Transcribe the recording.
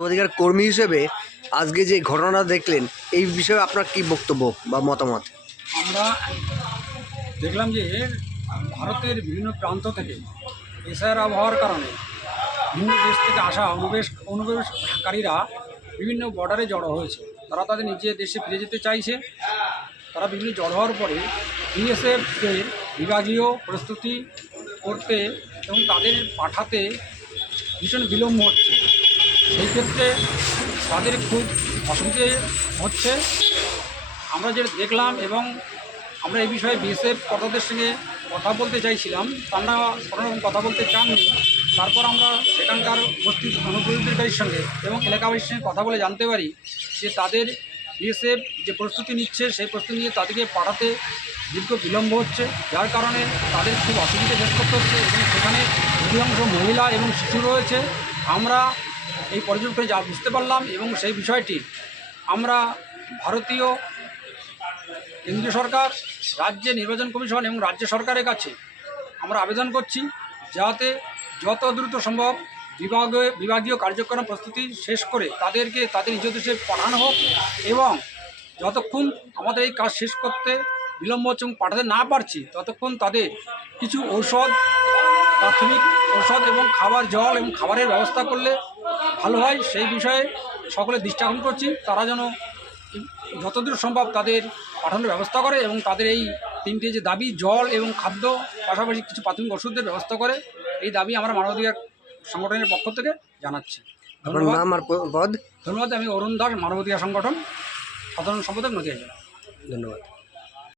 অধিকার কর্মী হিসেবে আজকে যে ঘটনা দেখলেন, এই বিষয়ে আপনার কি বক্তব্য বা মতামত? আমরা দেখলাম যে ভারতের বিভিন্ন প্রান্ত থেকে এসআর আবহাওয়ার কারণে বিভিন্ন দেশ থেকে আসা অনুবেশ অনুপ্রবেশকারীরা বিভিন্ন বর্ডারে জড়ো হয়েছে। তারা তাদের নিজের দেশে ফিরে যেতে চাইছে। তারা বিভিন্ন জড়ো হওয়ার পরে বিএসএফকে বিভাগীয় প্রস্তুতি করতে এবং তাদের পাঠাতে ভীষণ বিলম্ব হচ্ছে। সেই ক্ষেত্রে তাদের খুব অসুবিধে হচ্ছে। আমরা যেটা দেখলাম এবং আমরা এই বিষয়ে বিএসএফ কর্তাদের সঙ্গে কথা বলতে চাইছিলাম, তারা কোনো রকম কথা বলতে চাননি। তারপর আমরা সেখানকার উপস্থিত অনুপ্রবেশকারীর সঙ্গে এবং এলাকাবাসীর সঙ্গে কথা বলে জানতে পারি যে তাদের বিএসএফ যে প্রস্তুতি নিচ্ছে, সেই প্রস্তুতি নিয়ে তাদেরকে পাঠাতে দীর্ঘ বিলম্ব হচ্ছে। যার কারণে তাদের খুব অসুবিধা ফেস করতে হচ্ছে এবং সেখানে অধিকাংশ মহিলা এবং শিশু রয়েছে। আমরা এই পর্যবেক্ষণে যা বুঝতে পারলাম এবং সেই বিষয়টি আমরা ভারতীয় কেন্দ্রীয় সরকার, রাজ্যে নির্বাচন কমিশন এবং রাজ্য সরকারের কাছে আমরা আবেদন করছি যাতে যত দ্রুত সম্ভব বিভাগীয় বিভাগীয় কার্যক্রম প্রস্তুতি শেষ করে তাদেরকে তাদের নিজ দেশে পাঠানো হোক এবং যতক্ষণ আমাদের এই কাজ শেষ করতে বিলম্ব হচ্ছে এবং পাঠাতে না পারছি, ততক্ষণ তাদের কিছু ঔষধ, প্রাথমিক ঔষধ এবং খাবার জল এবং খাবারের ব্যবস্থা করলে ভালো হয় সেই বিষয়ে সকলে দৃষ্টি আকর্ষণ করছি। তারা যেন যতদূর সম্ভব তাদের পাঠানোর ব্যবস্থা করে এবং তাদের এই তিনটে যে দাবি জল এবং খাদ্য পাশাপাশি কিছু প্রাথমিক ওষুধের ব্যবস্থা করে এই দাবি আমরা মানবাধিকার সংগঠনের পক্ষ থেকে জানাচ্ছি। ধন্যবাদ। ধন্যবাদ আমি অরুণ দাস মানবাধিকার সংগঠন সাধারণ সম্পাদক নদীয়া জেলা ধন্যবাদ।